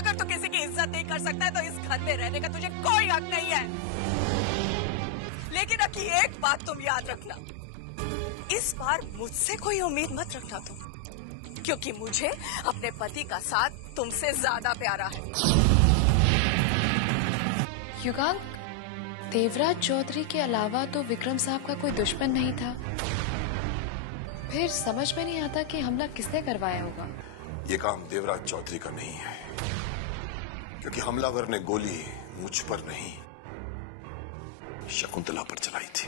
अगर तू किसी की इज्जत नहीं कर सकता है तो इस घर में रहने का तुझे कोई हक नहीं है। लेकिन अकी एक बात तुम याद रखना, इस बार मुझसे कोई उम्मीद मत रखना तुम, क्योंकि मुझे अपने पति का साथ तुमसे ज्यादा प्यारा है। युगांक, देवराज चौधरी के अलावा तो विक्रम साहब का कोई दुश्मन नहीं था, फिर समझ में नहीं आता कि हमला किसने करवाया होगा। ये काम देवराज चौधरी का नहीं है, क्योंकि हमलावर ने गोली मुझ पर नहीं, शकुंतला पर चलाई थी।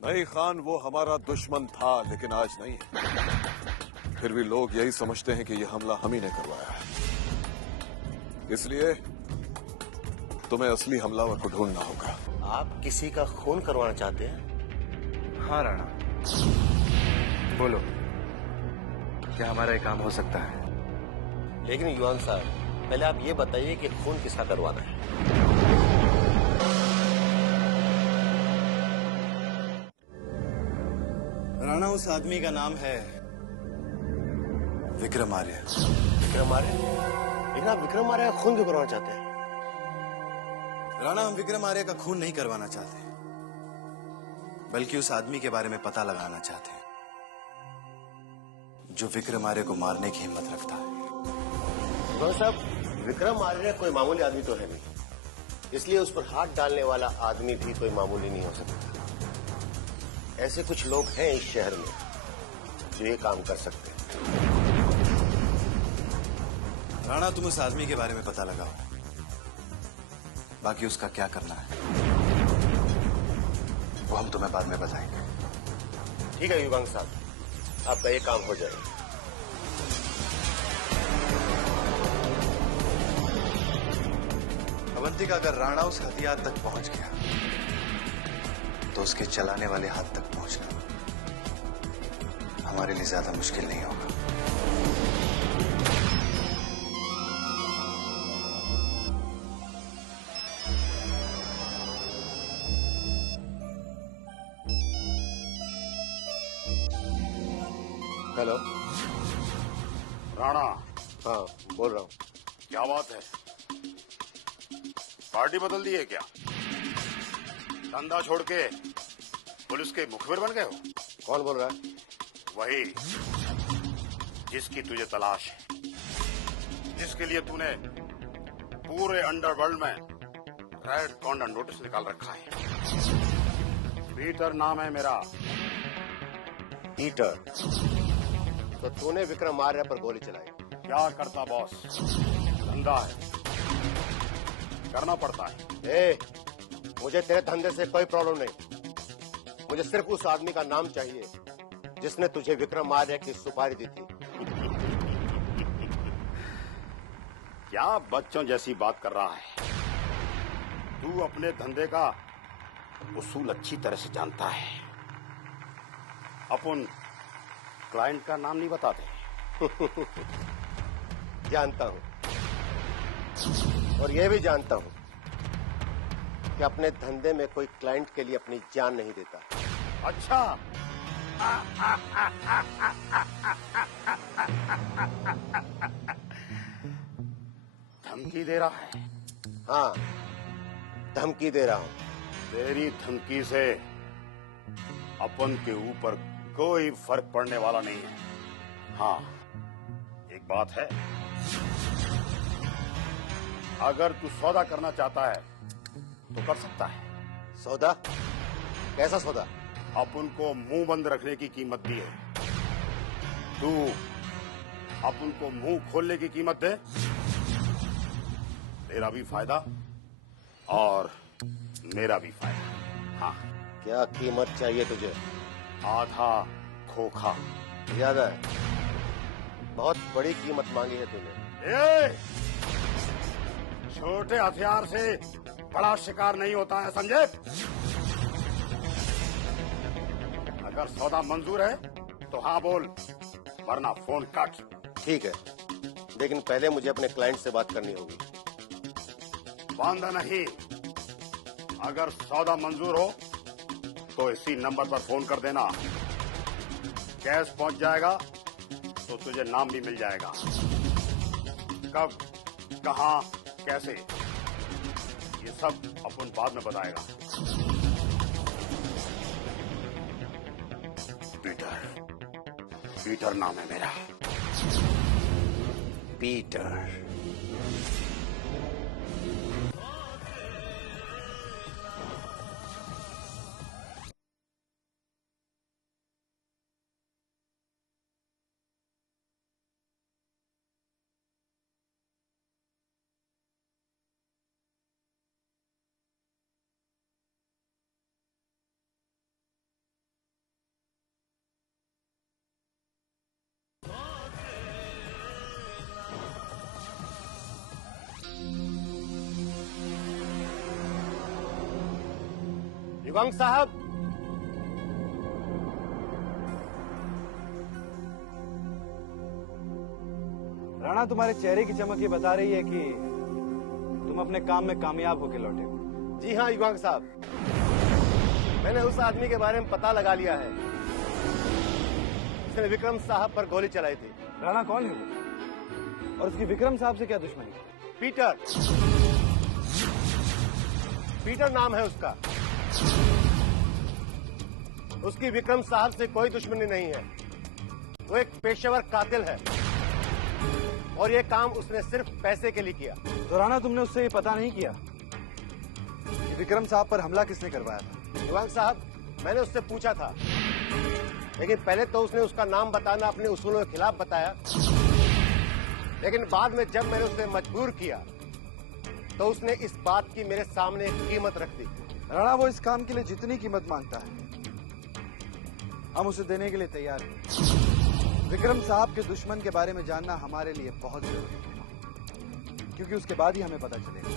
नहीं खान, वो हमारा दुश्मन था लेकिन आज नहीं है। फिर भी लोग यही समझते हैं कि यह हमला हम ही ने करवाया है, इसलिए तुम्हें असली हमलावर को ढूंढना होगा। आप किसी का खून करवाना चाहते हैं? हाँ राणा, बोलो, क्या हमारा ये काम हो सकता है? लेकिन युवान साहब, पहले आप ये बताइए कि खून किसका करवाना है। राणा, उस आदमी का नाम है विक्रम आर्य। विक्रम आर्य? लेकिन आप विक्रम आर्य का खून क्यों करवाना चाहते हैं? राणा, हम विक्रम आर्य का खून नहीं करवाना चाहते, बल्कि उस आदमी के बारे में पता लगाना चाहते हैं जो विक्रम आर्य को मारने की हिम्मत रखता है। युवान साहब, विक्रम आर्य कोई मामूली आदमी तो है नहीं, इसलिए उस पर हाथ डालने वाला आदमी भी कोई मामूली नहीं हो सकता। ऐसे कुछ लोग हैं इस शहर में जो ये काम कर सकते हैं। राणा, तुम उस आदमी के बारे में पता लगाओ, बाकी उसका क्या करना है वो हम तुम्हें बाद में बताएंगे। ठीक है युवांग साहब, आपका ये काम हो जाएगा। अवंतिका, अगर राणा उस हथियार तक पहुंच गया तो उसके चलाने वाले हाथ तक पहुंचना हमारे लिए ज्यादा मुश्किल नहीं होगा। हेलो राणा। हाँ, बोल रहा हूँ। क्या बात है, पार्टी बदल दी है क्या? धंधा छोड़ के पुलिस के मुखबिर बन गए हो? कौन बोल रहा है? वही जिसकी तुझे तलाश है, जिसके लिए तूने पूरे अंडरवर्ल्ड में रेड कॉर्नर नोटिस निकाल रखा है। पीटर नाम है मेरा। पीटर? तो तूने विक्रम आर्य पर गोली चलाई? क्या करता बॉस, धंधा है, करना पड़ता है। मुझे तेरे धंधे से कोई प्रॉब्लम नहीं, मुझे सिर्फ उस आदमी का नाम चाहिए जिसने तुझे विक्रम आर्य की सुपारी दी थी। क्या बच्चों जैसी बात कर रहा है? तू अपने धंधे का उसूल अच्छी तरह से जानता है। अपन क्लाइंट का नाम नहीं बताते। जानता हूं, और यह भी जानता हूं कि अपने धंधे में कोई क्लाइंट के लिए अपनी जान नहीं देता। अच्छा, धमकी दे रहा है? हाँ, धमकी दे रहा हूं। तेरी धमकी से अपन के ऊपर कोई फर्क पड़ने वाला नहीं है। हाँ, एक बात है, अगर तू सौदा करना चाहता है तो कर सकता है। सौदा? कैसा सौदा? अपन को मुंह बंद रखने की कीमत दी है, तू अपन को मुंह खोलने की कीमत दे, तेरा भी फायदा और मेरा भी फायदा। हाँ। क्या कीमत चाहिए तुझे? आधा खोखा। ज्यादा है, बहुत बड़ी कीमत मांगी है तूने। छोटे हथियार से बड़ा शिकार नहीं होता है, समझे? अगर सौदा मंजूर है तो हाँ बोल, वरना फोन काट। ठीक है, लेकिन पहले मुझे अपने क्लाइंट से बात करनी होगी। बांधा नहीं, अगर सौदा मंजूर हो तो इसी नंबर पर फोन कर देना। कैश पहुंच जाएगा तो तुझे नाम भी मिल जाएगा। कब, कहां, कैसे, ये सब अपन बाद में बताएगा। पीटर नाम है मेरा, पीटर। युगांक साहब, राणा, तुम्हारे चेहरे की चमक ये बता रही है कि तुम अपने काम में कामयाब होकर लौटे हो। जी हाँ युगांक साहब, मैंने उस आदमी के बारे में पता लगा लिया है जिसने विक्रम साहब पर गोली चलाई थी। राणा, कौन है वो और उसकी विक्रम साहब से क्या दुश्मनी? पीटर, पीटर नाम है उसका। उसकी विक्रम साहब से कोई दुश्मनी नहीं है। वो एक पेशेवर कातिल है और ये काम उसने सिर्फ पैसे के लिए किया। तो राणा, तुमने उससे ये पता नहीं किया कि विक्रम साहब पर हमला किसने करवाया था? युगांक साहब, मैंने उससे पूछा था, लेकिन पहले तो उसने उसका नाम बताना अपने उसूलों के खिलाफ बताया, लेकिन बाद में जब मैंने उसे मजबूर किया तो उसने इस बात की मेरे सामने एक कीमत रख दी। राणा, वो इस काम के लिए जितनी कीमत मांगता है हम उसे देने के लिए तैयार हैं। विक्रम साहब के दुश्मन के बारे में जानना हमारे लिए बहुत जरूरी है, क्योंकि उसके बाद ही हमें पता चलेगा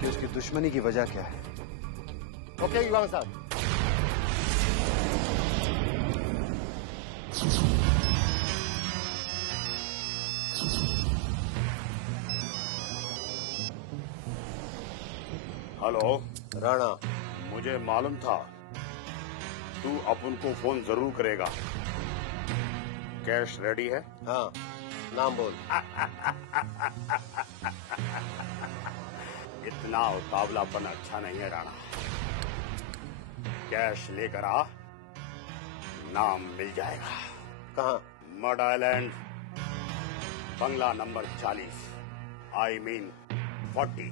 कि उसकी दुश्मनी की वजह क्या है। ओके युगांक साहब। हेलो राणा, मुझे मालूम था तू अपन को फोन जरूर करेगा। कैश रेडी है? हाँ, नाम बोल। इतना उतावलापन अच्छा नहीं है राणा। कैश लेकर आ, नाम मिल जाएगा। कहाँ? Mud island, Bangla number 40, I mean 40।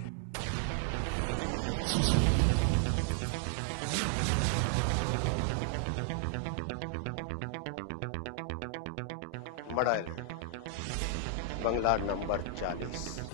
Mud island, Bangla number 40।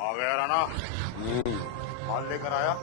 आ गया राणा, माल लेकर आया।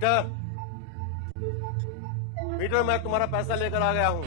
पीटर, पीटर, मैं तुम्हारा पैसा लेकर आ गया हूं।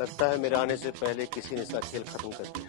लगता है मेरे आने से पहले किसी ने इसका खेल खत्म कर दिया।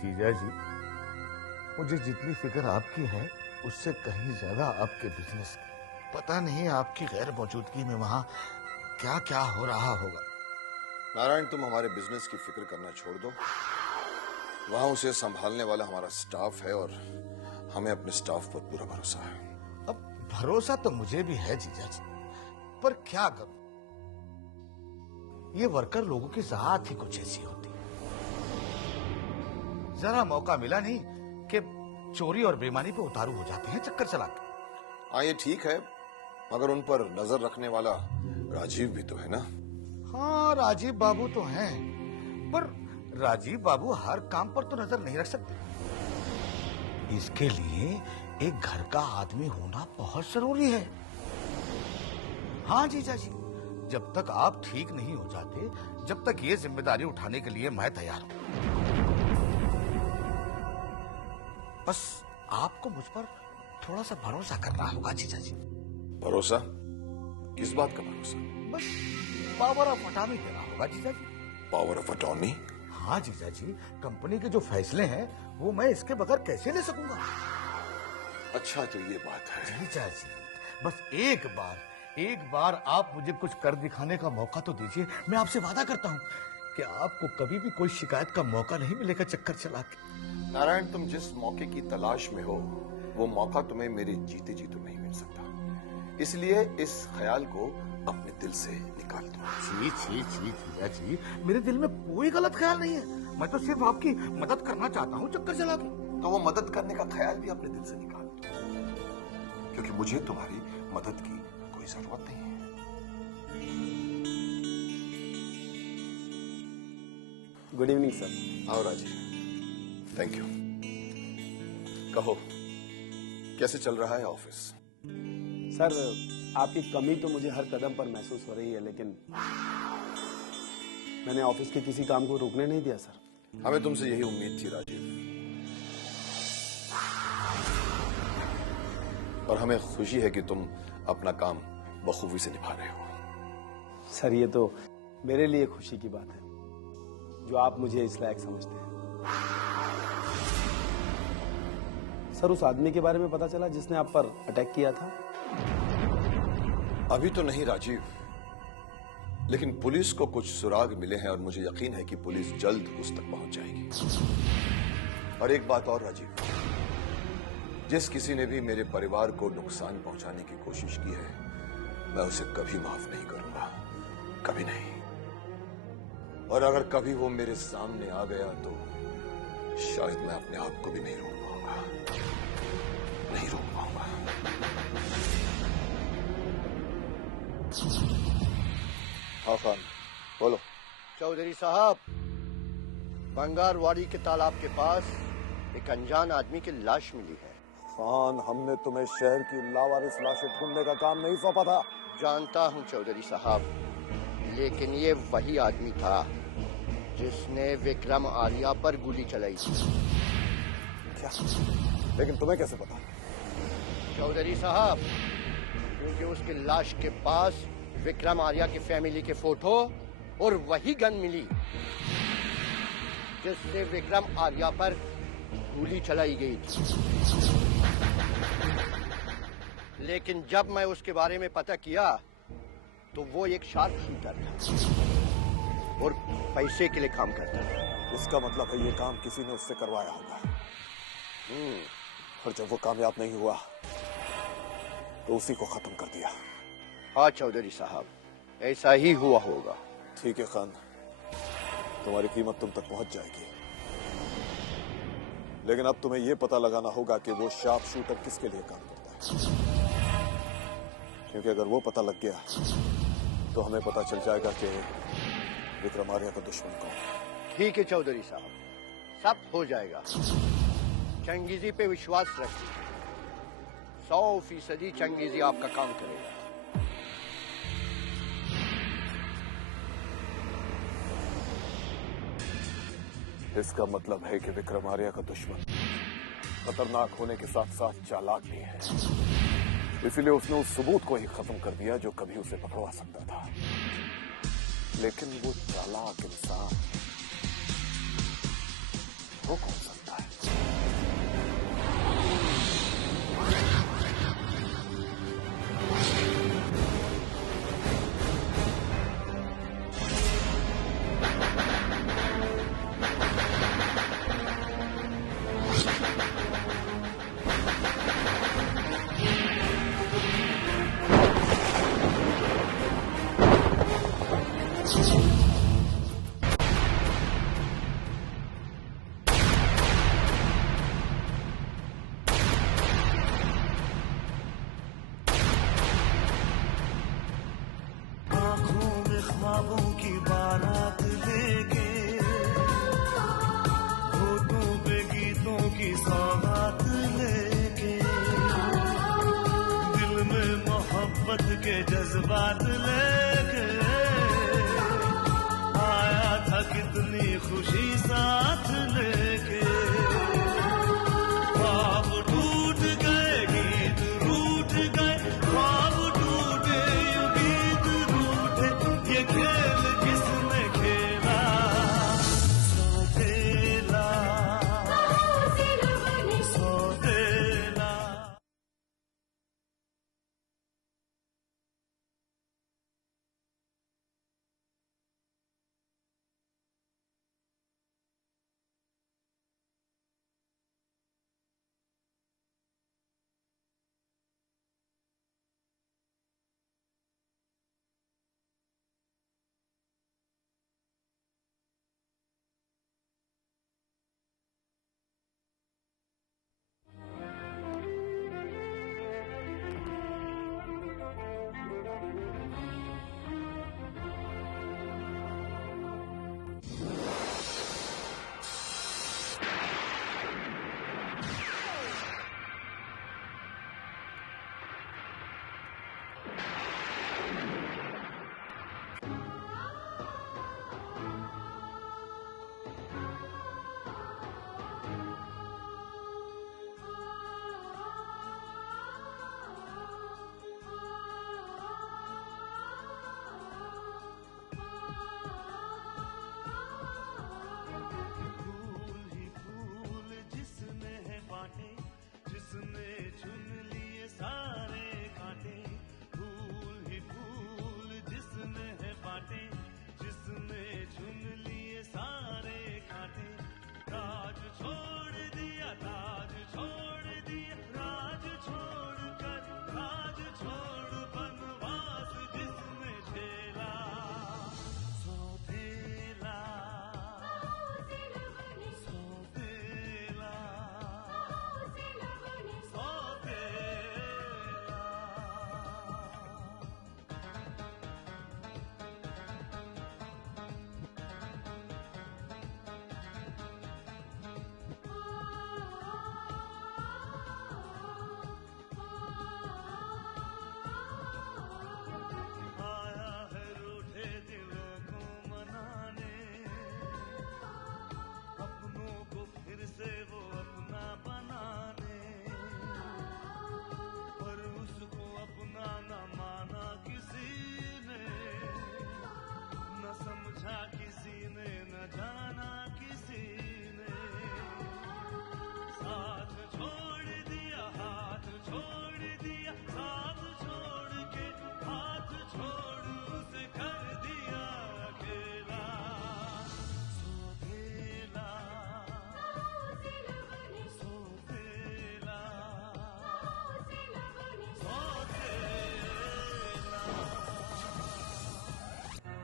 जीजा जी, मुझे जितनी फिक्र आपकी है उससे कहीं ज्यादा आपके बिजनेस की। पता नहीं आपकी गैर मौजूदगी में वहां क्या क्या हो रहा होगा। नारायण, तुम हमारे बिजनेस की फिक्र करना छोड़ दो। वहां उसे संभालने वाला हमारा स्टाफ है और हमें अपने स्टाफ पर पूरा भरोसा है। अब भरोसा तो मुझे भी है जीजा जी, पर क्या करूं, ये वर्कर लोगों की जात ही कुछ ऐसी होती है। जरा मौका मिला नहीं कि चोरी और बेईमानी पे उतारू हो जाते हैं चक्कर चला के। हाँ, ये ठीक है, मगर उन पर नजर रखने वाला राजीव भी तो है ना। हाँ, राजीव बाबू तो हैं, पर राजीव बाबू हर काम पर तो नजर नहीं रख सकते। इसके लिए एक घर का आदमी होना बहुत जरूरी है। हाँ जीजा जी, जब तक आप ठीक नहीं हो जाते, जब तक ये जिम्मेदारी उठाने के लिए मैं तैयार हूं। बस आपको मुझ पर थोड़ा सा भरोसा करना होगा जीजा जी। भरोसा? किस बात का भरोसा? बस पावर ऑफ अटॉर्नी देना होगा जीजा जी। Power of attorney? हाँ जीजा जी, कंपनी के जो फैसले हैं वो मैं इसके बगैर कैसे ले सकूंगा। अच्छा, तो ये बात है। जीजा जी, बस एक बार आप मुझे कुछ कर दिखाने का मौका तो दीजिए। मैं आपसे वादा करता हूँ कि आपको कभी भी कोई शिकायत का मौका नहीं मिलेगा चक्कर चला के। नारायण, तुम जिस मौके की तलाश में हो वो मौका तुम्हें मेरे जीते जी तो नहीं मिल सकता, इसलिए इस ख्याल को अपने दिल से निकाल दो। छी छी छी जीजा जी, मेरे दिल में कोई गलत ख्याल नहीं है। मैं तो सिर्फ आपकी मदद करना चाहता हूँ चक्कर चला के। तो वो मदद करने का ख्याल भी अपने दिल से निकाल दो, क्योंकि मुझे तुम्हारी मदद की कोई जरूरत नहीं है। Good evening sir. आओ राजीव। Thank you. कहो, कैसे चल रहा है ऑफिस? सर, आपकी कमी तो मुझे हर कदम पर महसूस हो रही है, लेकिन मैंने ऑफिस के किसी काम को रुकने नहीं दिया सर। हमें तुमसे यही उम्मीद थी राजीव, और हमें खुशी है कि तुम अपना काम बखूबी से निभा रहे हो। सर, ये तो मेरे लिए खुशी की बात है जो आप मुझे इस लायक समझते हैं। सर, उस आदमी के बारे में पता चला जिसने आप पर अटैक किया था? अभी तो नहीं राजीव, लेकिन पुलिस को कुछ सुराग मिले हैं और मुझे यकीन है कि पुलिस जल्द उस तक पहुंच जाएगी। और एक बात और राजीव, जिस किसी ने भी मेरे परिवार को नुकसान पहुंचाने की कोशिश की है, मैं उसे कभी माफ नहीं करूंगा, कभी नहीं। और अगर कभी वो मेरे सामने आ गया तो शायद मैं अपने आप को भी नहीं रोक पाऊंगा, नहीं रोक पाऊंगा। हाँ खान, बोलो। चौधरी साहब, बंगारवाड़ी के तालाब के पास एक अनजान आदमी की लाश मिली है। खान, हमने तुम्हें शहर की लावारिस लाशें ढूंढने का काम नहीं सौंपा था। जानता हूं चौधरी साहब, लेकिन ये वही आदमी था जिसने विक्रम आलिया पर गोली चलाई थी। क्या? लेकिन तुम्हें कैसे पता? चौधरी साहब, क्योंकि उसकी लाश के पास विक्रम आर्या की फैमिली के फोटो और वही गन मिली जिससे विक्रम आर्या पर गोली चलाई गई थी। लेकिन जब मैं उसके बारे में पता किया तो वो एक शार्प शूटर था और पैसे के लिए काम करता था। इसका मतलब है ये काम किसी ने उससे करवाया होगा। और जब वो कामयाब नहीं हुआ तो उसी को खत्म कर दिया। हाँ चौधरी साहब, ऐसा ही हुआ होगा। ठीक है खान, तुम्हारी कीमत तुम तक पहुंच जाएगी, लेकिन अब तुम्हें यह पता लगाना होगा कि वो शार्प शूटर किसके लिए काम करता है, क्योंकि अगर वो पता लग गया तो हमें पता चल जाएगा कि विक्रम आर्या का दुश्मन कौन है। ठीक है चौधरी साहब, सब हो जाएगा। चंगेजी पे विश्वास रखिए, 100% चंगेजी आपका काम करेगा। इसका मतलब है कि विक्रम आर्या का दुश्मन खतरनाक होने के साथ साथ चालाक भी है, इसीलिए उसने उस सबूत को ही खत्म कर दिया जो कभी उसे पकड़वा सकता था। लेकिन वो चालाक इंसान वो कौन सकता है? ख्वाबों की बारात लेके, होठों पे गीतों की सौगात लेके, दिल में मोहब्बत के जज्बात लेके आया था कितनी खुशी साथ लेके। ख्वाब टूट गए, गीत रूठ गए, ख्वाब टूटे यूं गीत रूठे, ये खेल किसने खेला? सौतेला सौतेला।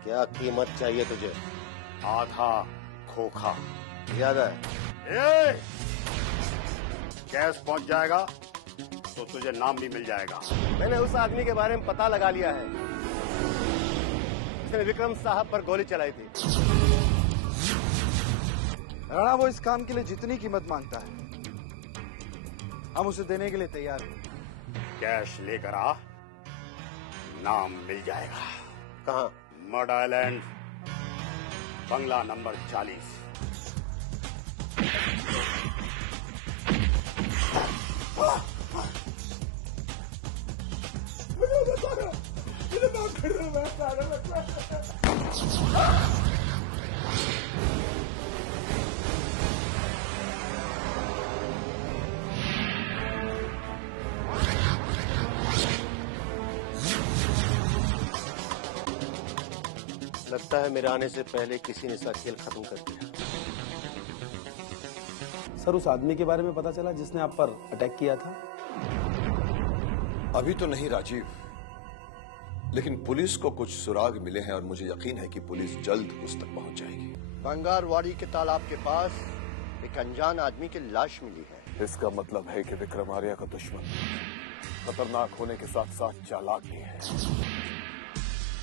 क्या कीमत चाहिए तुझे? आधा खोखा। ज्यादा है? ए! कैश पहुंच जाएगा तो तुझे नाम भी मिल जाएगा। मैंने उस आदमी के बारे में पता लगा लिया है। उसने विक्रम साहब पर गोली चलाई थी। राणा, वो इस काम के लिए जितनी कीमत मांगता है हम उसे देने के लिए तैयार हैं। कैश लेकर आ, नाम मिल जाएगा। कहाँ? मड आइलैंड, बंगला नंबर 40। लगता है मेरे आने से पहले किसी ने इसका खेल खत्म कर दिया। सर, उस आदमी के बारे में पता चला जिसने आप पर अटैक किया था? अभी तो नहीं राजीव, लेकिन पुलिस को कुछ सुराग मिले हैं और मुझे यकीन है कि पुलिस जल्द उस तक पहुंच जाएगी। बंगारवाड़ी के तालाब के पास एक अनजान आदमी की लाश मिली है। इसका मतलब है कि विक्रम आर्या का दुश्मन खतरनाक होने के साथ साथ चालाक भी है।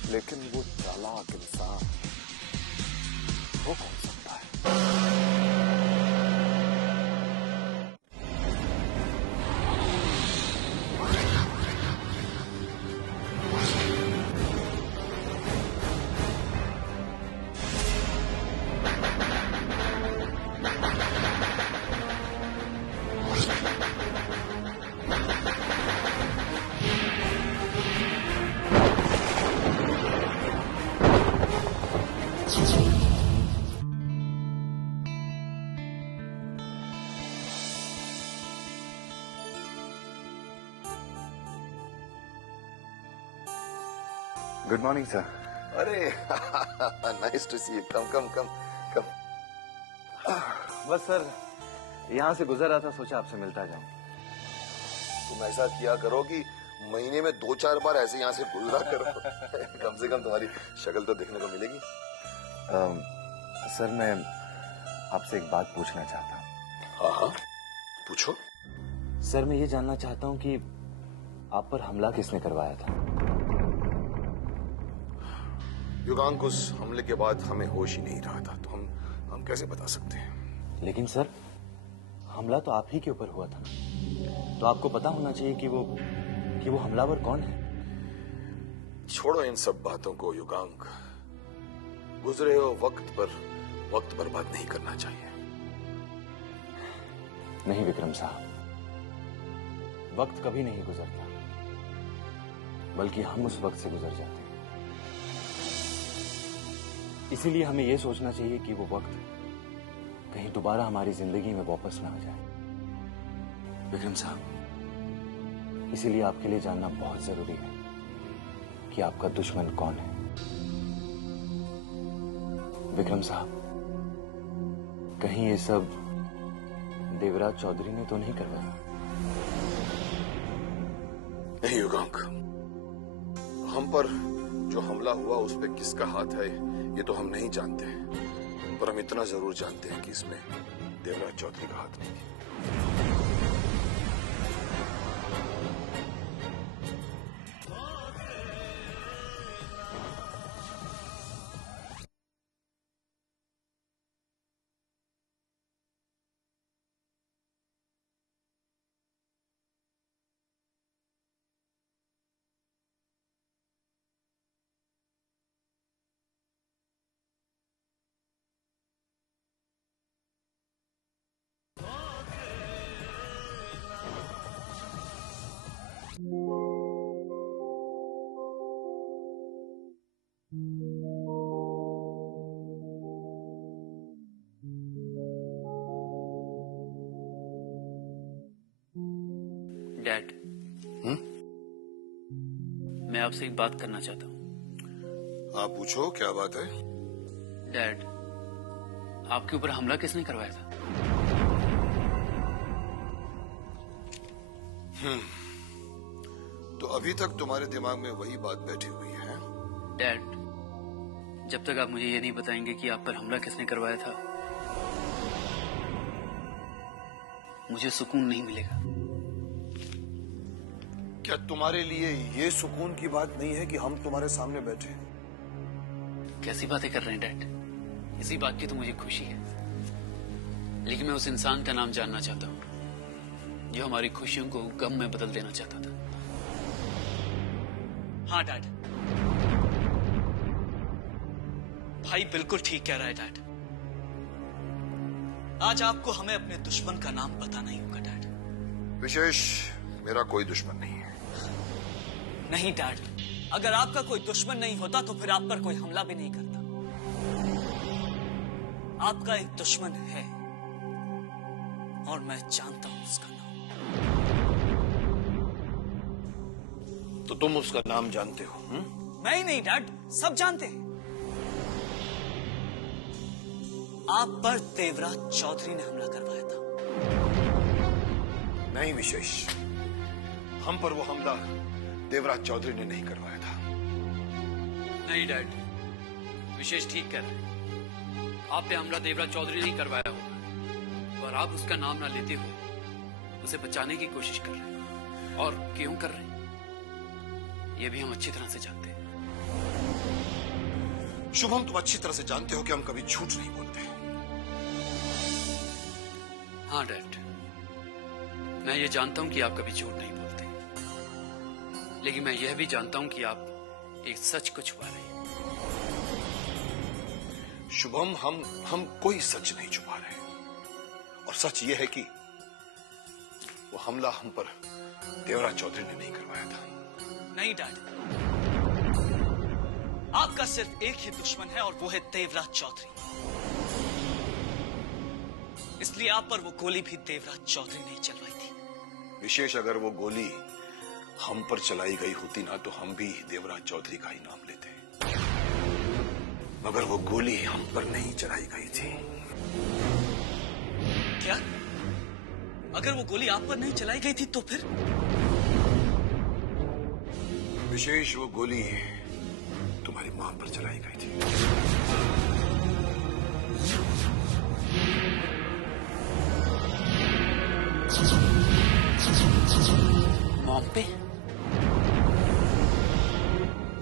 लेकिन वो चालाक इंसान वो कौन सकता है? Good morning sir. अरे नाइस टू सी यू। कम कम कम कम। बस सर, यहाँ से गुजर रहा था, सोचा आपसे मिलता जाऊं। तुम ऐसा किया करो कि महीने में 2-4 बार ऐसे यहाँ से गुजरा करो। कम से कम तुम्हारी शक्ल तो देखने को मिलेगी। सर, मैं आपसे एक बात पूछना चाहता हूँ। हाँ हाँ, पूछो। सर, मैं ये जानना चाहता हूँ कि आप पर हमला किसने करवाया था? युगांक, उस हमले के बाद हमें होश ही नहीं रहा था, तो हम कैसे बता सकते हैं? लेकिन सर, हमला तो आप ही के ऊपर हुआ था, तो आपको पता होना चाहिए कि वो हमलावर कौन है। छोड़ो इन सब बातों को युगांक। गुजरे हो वक्त पर वक्त बर्बाद नहीं करना चाहिए। नहीं विक्रम साहब, वक्त कभी नहीं गुजरता, बल्कि हम उस वक्त से गुजर जाते हैं। इसीलिए हमें यह सोचना चाहिए कि वो वक्त कहीं दोबारा हमारी जिंदगी में वापस ना आ जाए। विक्रम साहब, इसीलिए आपके लिए जानना बहुत जरूरी है कि आपका दुश्मन कौन है। विक्रम साहब, कहीं ये सब देवराज चौधरी ने तो नहीं करवाया? नहीं युगांक, हम पर जो हमला हुआ उस पे किसका हाथ है ये तो हम नहीं जानते, पर हम इतना जरूर जानते हैं कि इसमें देवराज चौधरी का हाथ नहीं है। डैड, मैं आपसे एक बात करना चाहता हूँ। आप पूछो, क्या बात है? डैड, आपके ऊपर हमला किसने करवाया था? तो अभी तक तुम्हारे दिमाग में वही बात बैठी हुई है? डैड, जब तक आप मुझे ये नहीं बताएंगे कि आप पर हमला किसने करवाया था, मुझे सुकून नहीं मिलेगा। क्या तुम्हारे लिए ये सुकून की बात नहीं है कि हम तुम्हारे सामने बैठे हैं? कैसी बातें कर रहे हैं डैड? इसी बात की तो मुझे खुशी है, लेकिन मैं उस इंसान का नाम जानना चाहता हूँ जो हमारी खुशियों को गम में बदल देना चाहता था। हाँ डैड, भाई बिल्कुल ठीक कह रहा है डैड। आज आपको हमें अपने दुश्मन का नाम बताना ही होगा डैड। विशेष मेरा कोई दुश्मन नहीं है। नहीं डैड, अगर आपका कोई दुश्मन नहीं होता तो फिर आप पर कोई हमला भी नहीं करता। आपका एक दुश्मन है और मैं जानता हूं उसका नाम। तो तुम उसका नाम जानते हो? मैं ही नहीं डैड, सब जानते हैं। आप पर देवराज चौधरी ने हमला करवाया था। नहीं विशेष, हम पर वो हमला देवराज चौधरी ने नहीं करवाया था। नहीं डैड, विशेष ठीक कह रहे हैं। आप पे हमला देवराज चौधरी नहीं करवाया होगा, और आप उसका नाम ना लेते हुए उसे बचाने की कोशिश कर रहे हैं। और क्यों कर रहे हैं ये भी हम अच्छी तरह से जानते हैं। शुभम, तुम अच्छी तरह से जानते हो कि हम कभी झूठ नहीं बोलते। हाँ डैड, मैं ये जानता हूं कि आप कभी झूठ नहीं बोलते, लेकिन मैं यह भी जानता हूं कि आप एक सच को छुपा रहे हैं। शुभम, हम कोई सच नहीं छुपा रहे, और सच ये है कि वो हमला हम पर देवराज चौधरी ने नहीं करवाया था। नहीं डैड, आपका सिर्फ एक ही दुश्मन है और वो है देवराज चौधरी। इसलिए आप पर वो गोली भी देवराज चौधरी ने चलवाई थी। विशेष, अगर वो गोली हम पर चलाई गई होती ना तो हम भी देवराज चौधरी का ही नाम लेते, मगर वो गोली हम पर नहीं चलाई गई थी। क्या? अगर वो गोली आप पर नहीं चलाई गई थी तो फिर? विशेष, वो गोली तुम्हारी मां पर चलाई गई थी। मॉम पे?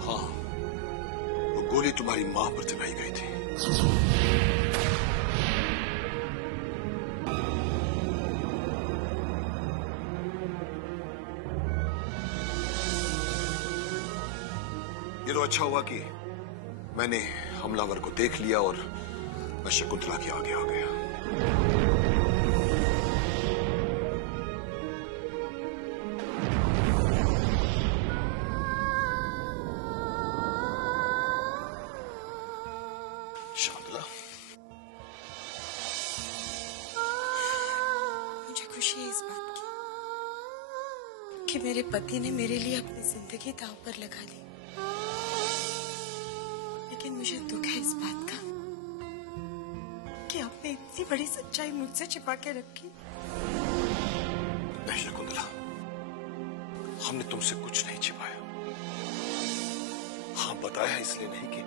हाँ, वो गोली तुम्हारी मां पर चलाई गई थी। ये तो अच्छा हुआ कि मैंने हमलावर को देख लिया और मैं शकुंतला के आगे आ गया। शकुंतला, मुझे खुशी है इस बात की कि मेरे पति ने मेरे लिए अपनी जिंदगी दांव पर लगा ली, लेकिन मुझे दुख है इस बात का कि आपने इतनी बड़ी सच्चाई मुझसे छिपा के रखी। नहीं शकुंतला, हमने तुमसे कुछ नहीं छिपाया। हाँ, बताया इसलिए नहीं कि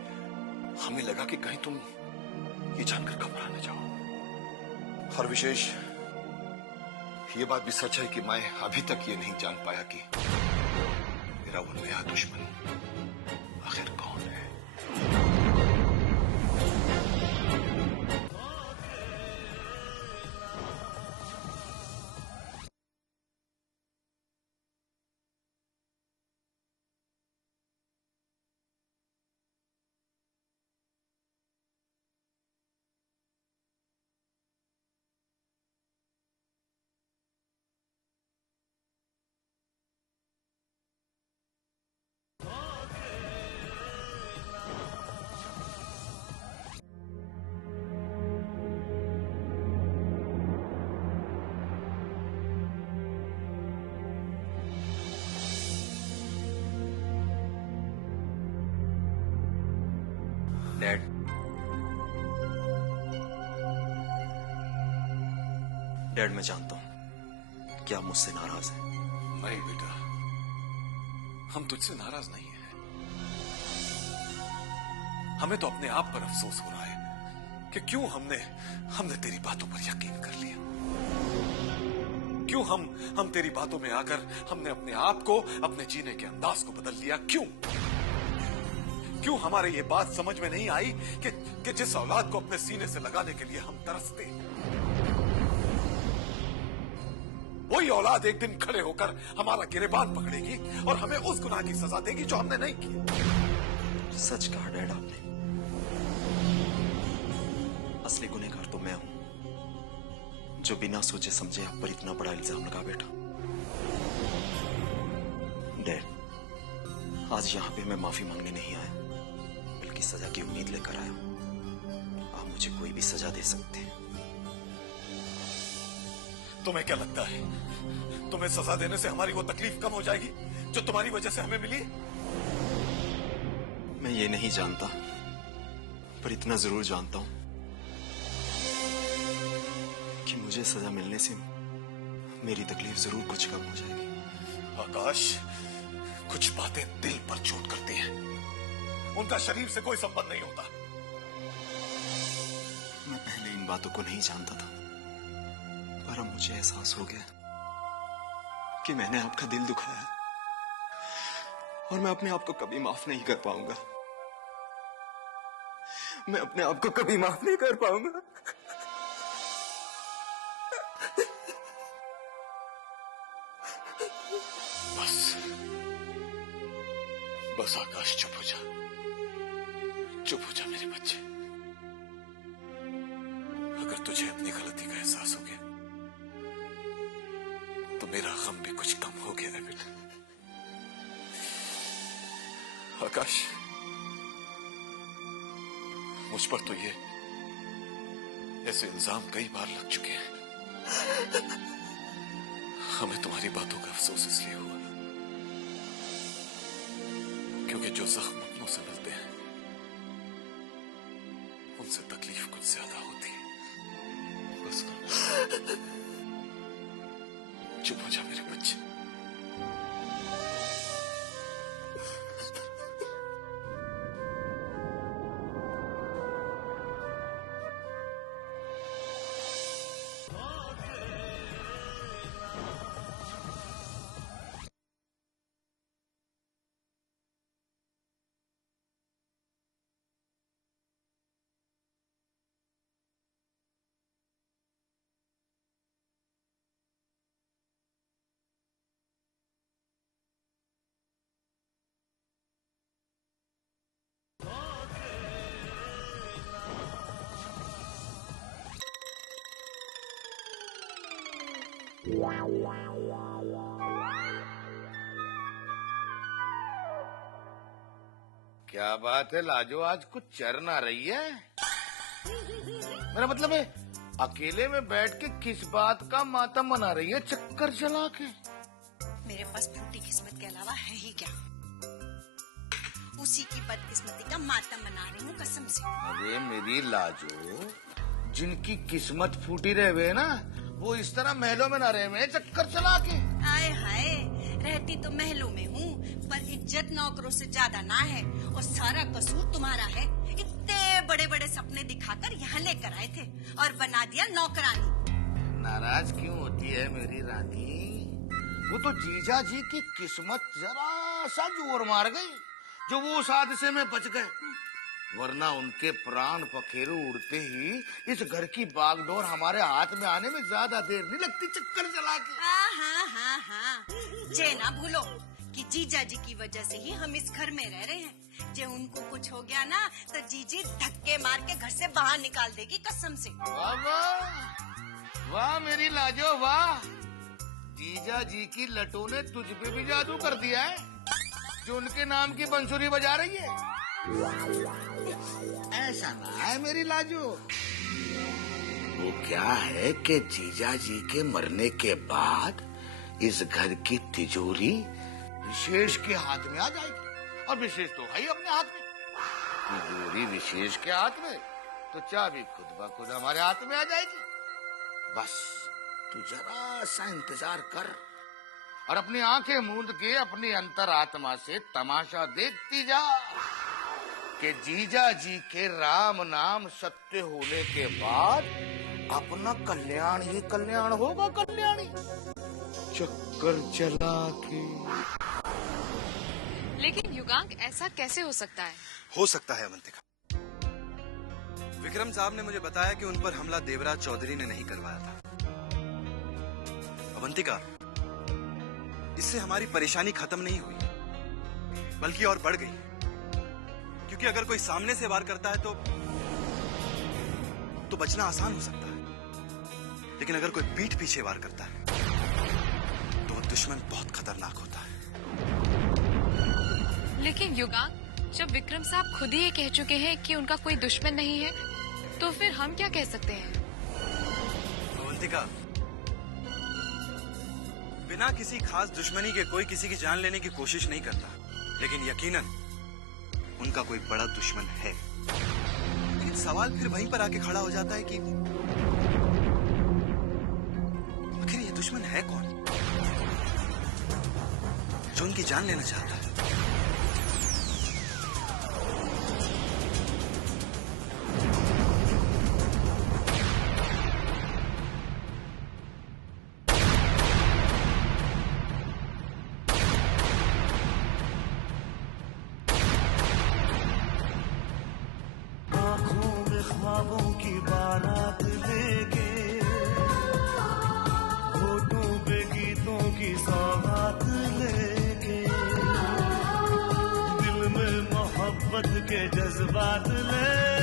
हमें लगा कि कहीं तुम ये जानकर घबरा न जाओ। और विशेष, ये बात भी सच है कि मैं अभी तक ये नहीं जान पाया कि मेरा वो नया दुश्मन आखिर कौन है। डैड, डैड मैं जानता हूं कि आप मुझसे नाराज हैं। नहीं बेटा, हम तुझसे नाराज नहीं हैं। हमें तो अपने आप पर अफसोस हो रहा है कि क्यों हमने तेरी बातों पर यकीन कर लिया। क्यों हम तेरी बातों में आकर हमने अपने आप को, अपने जीने के अंदाज को बदल लिया। क्यों हमारे ये बात समझ में नहीं आई कि जिस औलाद को अपने सीने से लगाने के लिए हम तरसते, वही औलाद एक दिन खड़े होकर हमारा गिरेबान पकड़ेगी और हमें उस गुनाह की सजा देगी जो हमने नहीं की। सच कहा डैड आपने। असली गुनहगार तो मैं हूं, जो बिना सोचे समझे आप पर इतना बड़ा इल्जाम लगा बैठा। डैड, आज यहां पे मैं माफी मांगने नहीं आया, बल्कि सजा की उम्मीद लेकर आया हूं। आप मुझे कोई भी सजा दे सकते हैं। तुम्हें क्या लगता है, तुम्हें सजा देने से हमारी वो तकलीफ कम हो जाएगी जो तुम्हारी वजह से हमें मिली? मैं ये नहीं जानता, पर इतना जरूर जानता हूं कि मुझे सजा मिलने से मेरी तकलीफ जरूर कुछ कम हो जाएगी। आकाश, कुछ बातें दिल पर चोट करती हैं, उनका शरीर से कोई संबंध नहीं होता। मैं पहले इन बातों को नहीं जानता था, पर अब मुझे एहसास हो गया कि मैंने आपका दिल दुखाया और मैं अपने आप को कभी माफ नहीं कर पाऊंगा। मैं अपने आप को कभी माफ नहीं कर पाऊंगा। बस आकाश, चुप हो जा, चुप हो जा मेरे बच्चे। अगर तुझे अपनी गलती का एहसास हो गया तो मेरा गम भी कुछ कम हो गया है बेटा। आकाश, मुझ पर तो ये ऐसे इल्जाम कई बार लग चुके हैं। हमें तुम्हारी बातों का अफसोस इसलिए हुआ क्योंकि जो जख्म अपनों से मिलते हैं उनसे तकलीफ कुछ ज्यादा होती है। बस चुप हो जा मेरे बच्चे। क्या बात है लाजो, आज कुछ चर ना रही है? मेरा मतलब है अकेले में बैठ के किस बात का मातम मना रही है चक्कर चला के? मेरे पास फूटी किस्मत के अलावा है ही क्या? उसी की बदकिस्मती का मातम मना रही हूँ कसम से। अरे मेरी लाजो, जिनकी किस्मत फूटी रहे ना वो इस तरह महलों में ना रहे में चक्कर चला के। आए हाय, रहती तो महलों में हूँ पर इज्जत नौकरों से ज्यादा ना है और सारा कसूर तुम्हारा है। इतने बड़े बड़े सपने दिखाकर यहाँ लेकर आए थे और बना दिया नौकरानी। नाराज क्यों होती है मेरी रानी? वो तो जीजा जी की किस्मत जरा सा जोर मार गई जो वो उस हादसे में बच गए, वरना उनके प्राण पखेरु उड़ते ही इस घर की बागडोर हमारे हाथ में आने में ज्यादा देर नहीं लगती चक्कर चला के। हाँ, जे ना भूलो कि जीजा जी की वजह से ही हम इस घर में रह रहे हैं। जे उनको कुछ हो गया ना तो जीजी धक्के मार के घर से बाहर निकाल देगी कसम से। वाह वाह वाह मेरी लाजो वाह, जीजा जी की लटों ने तुझ पे भी जादू कर दिया है जो उनके नाम की बंसुरी बजा रही है। ऐसा ना है मेरी लाजो, वो क्या है कि जीजा जी के मरने के बाद इस घर की तिजोरी विशेष के हाथ में आ जाएगी, और विशेष तो है ही अपने हाथ में। तिजोरी विशेष के हाथ में तो चाबी खुद ब खुद हमारे हाथ में आ जाएगी। बस तू जरा सा इंतजार कर और अपनी आंखें मूंद के अपनी अंतरात्मा से तमाशा देखती जा। कि जीजा जी के राम नाम सत्य होने के बाद अपना कल्याण ही कल्याण होगा। कल्याणी चक्कर चला के। लेकिन युगांक ऐसा कैसे हो सकता है? हो सकता है अवंतिका। विक्रम साहब ने मुझे बताया कि उन पर हमला देवराज चौधरी ने नहीं करवाया था। अवंतिका, इससे हमारी परेशानी खत्म नहीं हुई, बल्कि और बढ़ गई। क्योंकि अगर कोई सामने से वार करता है तो बचना आसान हो सकता है, लेकिन अगर कोई पीठ पीछे वार करता है तो वो दुश्मन बहुत खतरनाक होता है। लेकिन युगांक, जब विक्रम साहब खुद ही ये कह चुके हैं कि उनका कोई दुश्मन नहीं है, तो फिर हम क्या कह सकते हैं? अवंतिका, बिना किसी खास दुश्मनी के कोई किसी की जान लेने की कोशिश नहीं करता, लेकिन यकीनन उनका कोई बड़ा दुश्मन है। लेकिन सवाल फिर वहीं पर आके खड़ा हो जाता है कि आखिर ये दुश्मन है कौन जो उनकी जान लेना चाहता है? ख्वाबों की बारात लेके, होठों पे गीतों की सौगात लेके, दिल में मोहब्बत के जज्बात ले